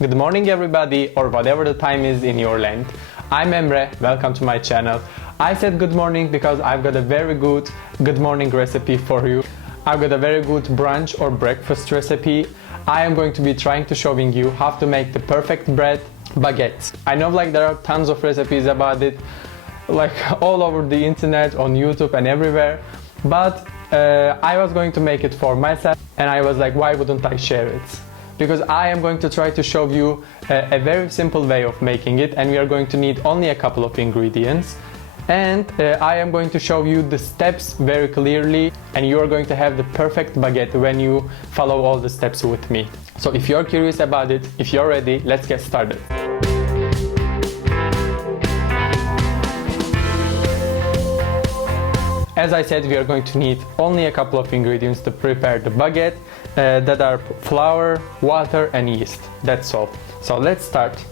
Good morning everybody, or whatever the time is in your land. I'm Emre, welcome to my channel. I said good morning because I've got a very good morning recipe for you. I've got a very good brunch or breakfast recipe. I am going to be trying to showing you how to make the perfect bread, baguette. I know there are tons of recipes about it, all over the internet, on YouTube and everywhere, but I was going to make it for myself and I was like, why wouldn't I share it? Because I am going to try to show you a very simple way of making it, and we are going to need only a couple of ingredients, and I am going to show you the steps very clearly, and you are going to have the perfect baguette when you follow all the steps with me. So if you're curious about it, if you're ready, let's get started. As I said, we are going to need only a couple of ingredients to prepare the baguette, that are flour, water and yeast. That's all. So let's start.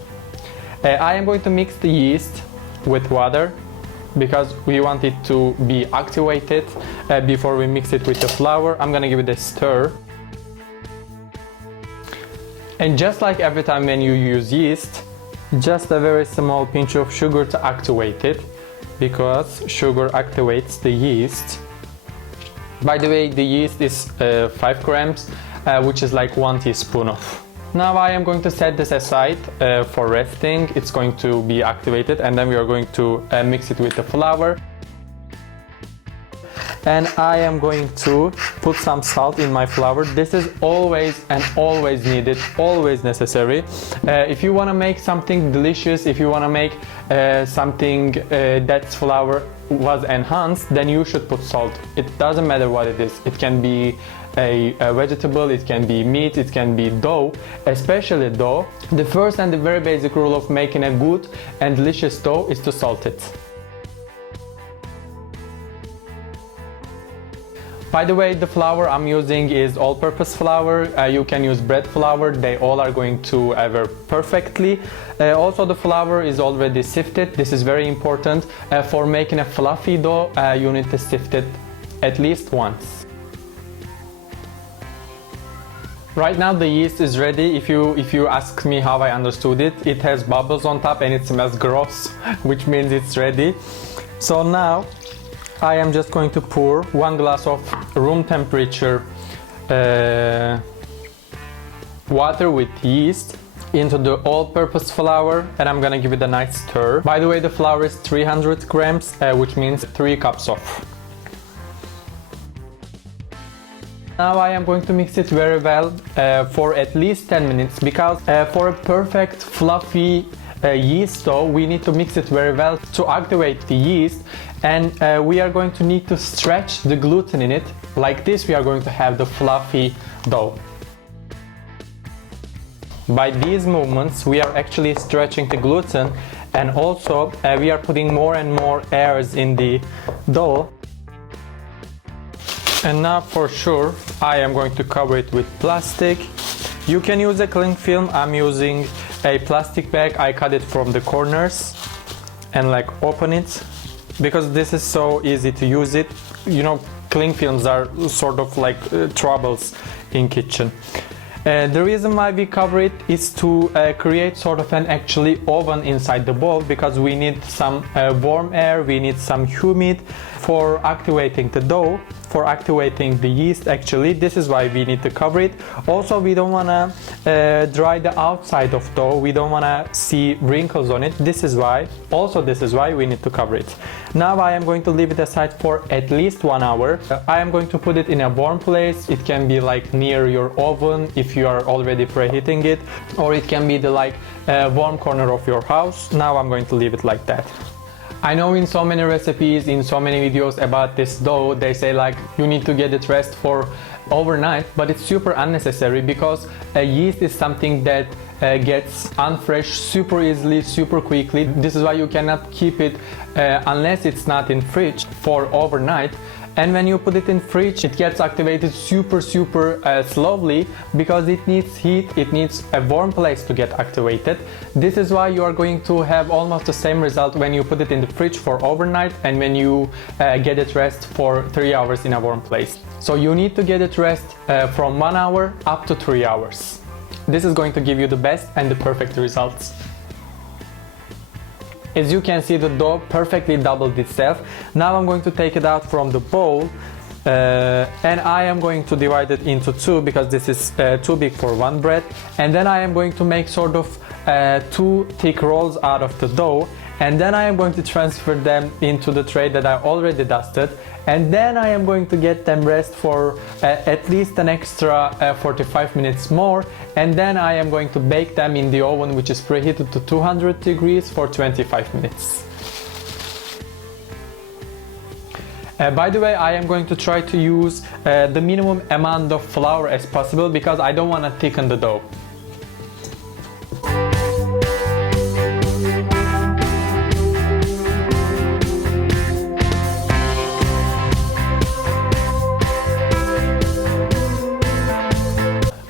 I am going to mix the yeast with water because we want it to be activated before we mix it with the flour. I'm gonna give it a stir. And just like every time when you use yeast, just a very small pinch of sugar to activate it, because sugar activates the yeast. By the way, the yeast is 5 grams, which is like 1 teaspoon of. Now I am going to set this aside for resting. It's going to be activated, and then we are going to mix it with the flour. And I am going to put some salt in my flour. This is always and always needed, always necessary. If you want to make something delicious, if you want to make something that's flour was enhanced, then you should put salt. It doesn't matter what it is. It can be a vegetable, it can be meat, it can be dough, especially dough. The first and the very basic rule of making a good and delicious dough is to salt it. By the way, the flour I'm using is all-purpose flour. You can use bread flour, they all are going to work perfectly. Also the flour is already sifted. This is very important. For making a fluffy dough, you need to sift it at least once. Right now the yeast is ready. If you ask me how I understood it, it has bubbles on top and it smells gross, which means it's ready. So now I am just going to pour 1 glass of room temperature water with yeast into the all-purpose flour, and I'm gonna give it a nice stir. By the way, the flour is 300 grams, which means 3 cups of. Now I am going to mix it very well for at least 10 minutes, because for a perfect fluffy yeast dough, we need to mix it very well to activate the yeast, and we are going to need to stretch the gluten in it. Like this, we are going to have the fluffy dough. By these movements, we are actually stretching the gluten, and also we are putting more and more airs in the dough. And now for sure, I am going to cover it with plastic. You can use a cling film. I'm using a plastic bag. I cut it from the corners and open it, because this is so easy to use it. You know, cling films are sort of troubles in kitchen. The reason why we cover it is to create sort of an actually oven inside the bowl, because we need some warm air, we need some humid for activating the dough, for activating the yeast. Actually, this is why we need to cover it. Also, we don't want to dry the outside of dough. We don't want to see wrinkles on it. This is why we need to cover it. Now I am going to leave it aside for at least 1 hour. I am going to put it in a warm place. It can be near your oven if you are already preheating it, or it can be the warm corner of your house. Now I'm going to leave it like that. I know in so many recipes, in so many videos about this dough, they say you need to get it rest for overnight, but it's super unnecessary, because yeast is something that gets unfresh super easily, super quickly. This is why you cannot keep it unless it's not in fridge for overnight. And when you put it in fridge, it gets activated super slowly, because it needs heat, it needs a warm place to get activated. This is why you are going to have almost the same result when you put it in the fridge for overnight and when you get it rest for 3 hours in a warm place. So you need to get it rest from 1 hour up to 3 hours. This is going to give you the best and the perfect results. As you can see, the dough perfectly doubled itself. Now I'm going to take it out from the bowl and I am going to divide it into two because this is too big for one bread. And then I am going to make sort of two thick rolls out of the dough. And then I am going to transfer them into the tray that I already dusted. And then I am going to get them rest for at least an extra 45 minutes more. And then I am going to bake them in the oven, which is preheated to 200 degrees for 25 minutes. By the way, I am going to try to use the minimum amount of flour as possible because I don't want to thicken the dough.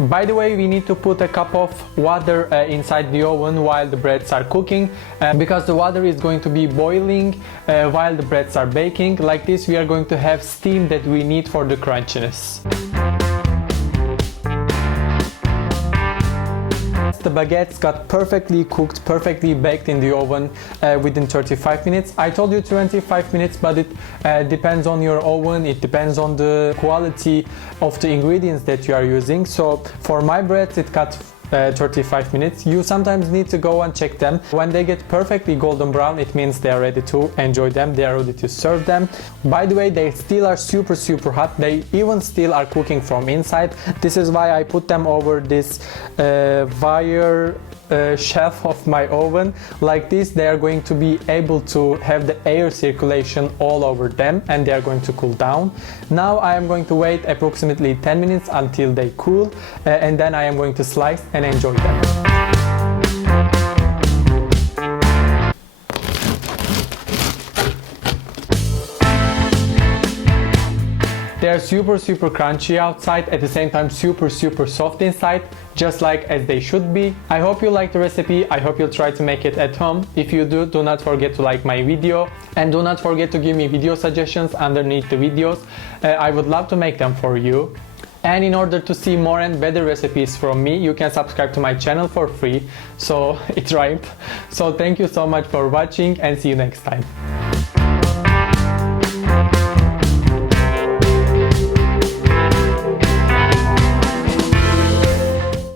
By the way, we need to put a cup of water inside the oven while the breads are cooking because the water is going to be boiling while the breads are baking. Like this, we are going to have steam that we need for the crunchiness. The baguettes got perfectly cooked, perfectly baked in the oven within 35 minutes. I told you 25 minutes, but it depends on your oven, it depends on the quality of the ingredients that you are using. So for my breads, it got 35 minutes. You sometimes need to go and check them. When they get perfectly golden brown, it means they are ready to enjoy them, they are ready to serve them. By the way, they still are super hot. They even still are cooking from inside. This is why I put them over this wire shelf of my oven. Like this, they are going to be able to have the air circulation all over them and they are going to cool down. Now I am going to wait approximately 10 minutes until they cool and then I am going to slice and enjoy them. They are super crunchy outside, at the same time super soft inside, just like as they should be. I hope you like the recipe. I hope you'll try to make it at home. If you do not forget to like my video and do not forget to give me video suggestions underneath the videos. I would love to make them for you. And in order to see more and better recipes from me, you can subscribe to my channel for free. So it rhymed. So thank you so much for watching and see you next time.